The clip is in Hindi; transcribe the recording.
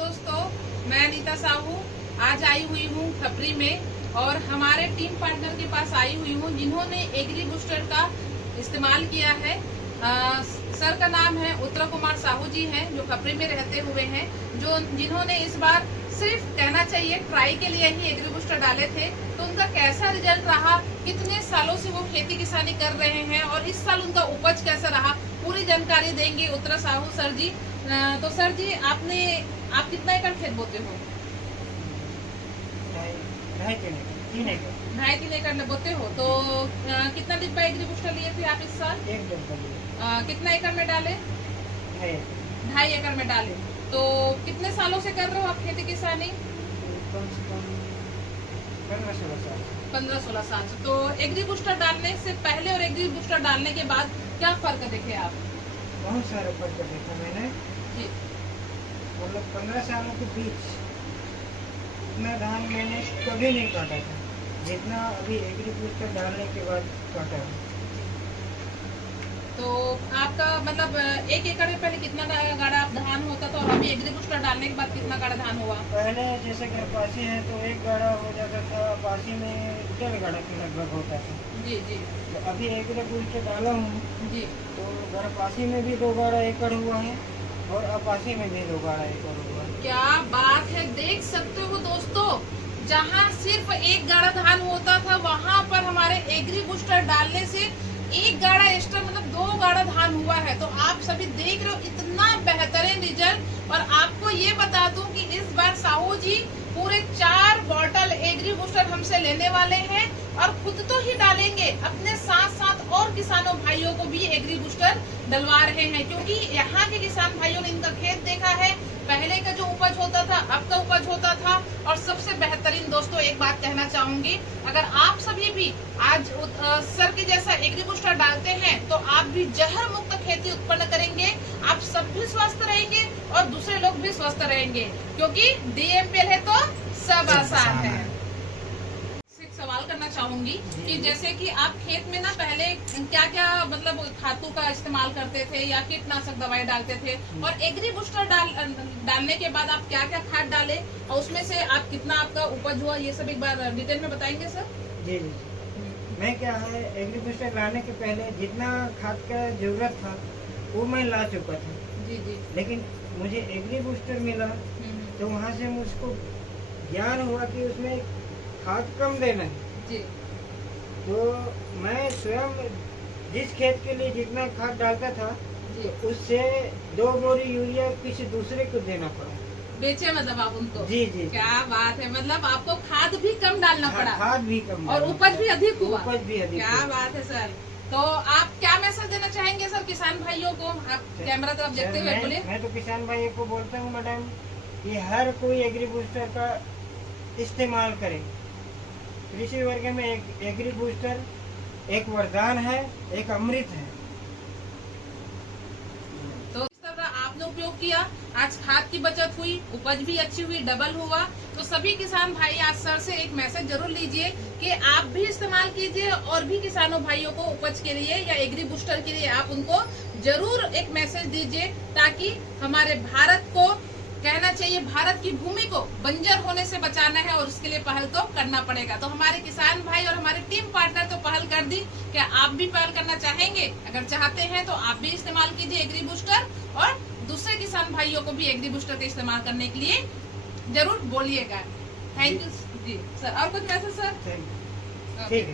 दोस्तों, मैं नीता साहू आज आई हुई हूँ खपरी में और हमारे टीम पार्टनर के पास आई हुई हूँ जिन्होंने एग्री बूस्टर का इस्तेमाल किया है। सर का नाम है उत्तरा कुमार साहू जी हैं, जो खपरी में रहते हुए हैं, जिन्होंने इस बार सिर्फ कहना चाहिए ट्राई के लिए ही एग्री बूस्टर डाले थे। तो उनका कैसा रिजल्ट रहा, कितने सालों से वो खेती किसानी कर रहे हैं और इस साल उनका उपज कैसा रहा, पूरी जानकारी देंगे उत्तरा साहू सर जी। तो सर जी, आप कितना एकड़ खेत बोते हो? 2.5-3 एकड़ में बोते हो। तो कितना डिब्बा एग्री बूस्टर लिए थे आप इस साल? 1 डिब्बा लिए। कितना एकड़ में डाले? 2.5 एकड़ में डाले। तो कितने सालों से कर रहे हो आप खेती किसानी? कम से कम 15-16 साल। 15-16 साल से। तो एग्री बूस्टर डालने से पहले और एग्री बूस्टर डालने के बाद क्या फर्क देखे आप? बहुत सारा फर्क देखा मैंने जी। मतलब 15 सालों के बीच इतना धान मैंने कभी नहीं काटा था जितना अभी एग्री बूस्टर डालने के बाद काटा है। तो आपका मतलब 1 एकड़ में पहले कितना गाढ़ा धान होता था और अभी एग्री बूस्टर डालने के बाद कितना गाढ़ा धान हुआ? पहले जैसे घर पासी है तो 1 गाढ़ा हो जाता था, पासी में 1.5 गाढ़ा के लगभग होता था। जी जी। तो अभी एग्री बूस्टर डाला हूँ जी। तो घर पासी में भी 2 गाढ़ा एकड़ हुआ है और अपासी में भी 2 गाढ़ा एकड़ हुआ है। क्या बात है, देख सकते हो दोस्तों, जहाँ सिर्फ 1 गाढ़ा धान होता था वहाँ पर हमारे एग्री बूस्टर डालने से 1 गाढ़ा एक्स्ट्रा मतलब 2 गाढ़ा धान हुआ है। तो आप सभी देख रहे हो इतना बेहतरीन रिजल्ट। और आपको ये बता दूं कि इस बार साहू जी पूरे 4 बॉटल एग्री बूस्टर हमसे लेने वाले हैं और खुद तो ही डालेंगे, अपने साथ साथ और किसानों भाइयों को भी एग्री बूस्टर डलवा रहे हैं। क्योंकि यहाँ के किसान भाइयों ने इनका खेत देखा है, पहले का जो उपज होता था अब का उपज होता था। और सबसे बेहतरीन दोस्तों एक बात कहना चाहूंगी, अगर आप सभी भी आज सर के जैसा एग्री बूस्टर डालते हैं तो आप भी जहर मुक्त खेती उत्पन्न करेंगे, आप सब भी स्वस्थ रहेंगे और दूसरे लोग भी स्वस्थ रहेंगे, क्योंकि DMPL है तो सब आसान है। एक सवाल करना चाहूंगी कि जैसे कि आप खेत में ना पहले क्या क्या मतलब खादों का इस्तेमाल करते थे या कीटनाशक दवाई डालते थे, और एग्री बूस्टर डालने के बाद आप क्या क्या खाद डाले और उसमें से आप कितना आपका उपज हुआ, ये सब एक बार डिटेल में बताएंगे सर? जी जी। मैं क्या है, एग्री बूस्टर लाने के पहले जितना खाद का जरूरत था वो मैं ला चुका था। जी जी। लेकिन मुझे एग्री बूस्टर मिला तो वहाँ से मुझको ज्ञान हुआ कि उसमें खाद कम देना है। जी। तो मैं स्वयं जिस खेत के लिए जितना खाद डालता था जी। तो उससे 2 बोरी यूरिया किसी दूसरे को देना पड़ा। बेचे मतलब आप उनको? जी जी। क्या बात है, मतलब आपको खाद भी कम डालना पड़ा खाद भी कम और उपज भी अधिक हुआ। उपज भी अधिक। क्या बात है सर। तो आप क्या मैसेज देना चाहेंगे सर किसान भाइयों को? आप कैमरा तरफ देखते हुए बोले। मैं तो किसान भाइयों को बोलता हूँ मैडम कि हर कोई एग्री बूस्टर का इस्तेमाल करे। कृषि वर्ग में एग्री बूस्टर एक वरदान है, एक अमृत है। तो इस तरह आपने उपयोग किया, आज खाद की बचत हुई, उपज भी अच्छी हुई, डबल हुआ। तो सभी किसान भाई आज सर से एक मैसेज जरूर लीजिए कि आप भी इस्तेमाल कीजिए और भी किसानों भाइयों को उपज के लिए या एग्री बूस्टर के लिए आप उनको जरूर एक मैसेज दीजिए, ताकि हमारे भारत को कहना चाहिए, भारत की भूमि को बंजर होने से बचाना है और उसके लिए पहल तो करना पड़ेगा। तो हमारे किसान भाई और हमारे टीम पार्टनर तो पहल कर दी, क्या आप भी पहल करना चाहेंगे? अगर चाहते हैं तो आप भी इस्तेमाल कीजिए एग्री बूस्टर और दूसरे किसान भाइयों को भी एग्री बूस्टर का इस्तेमाल करने के लिए जरूर बोलिएगा। थैंक यू जी सर। और कुछ मैसेज सर? ठीक है।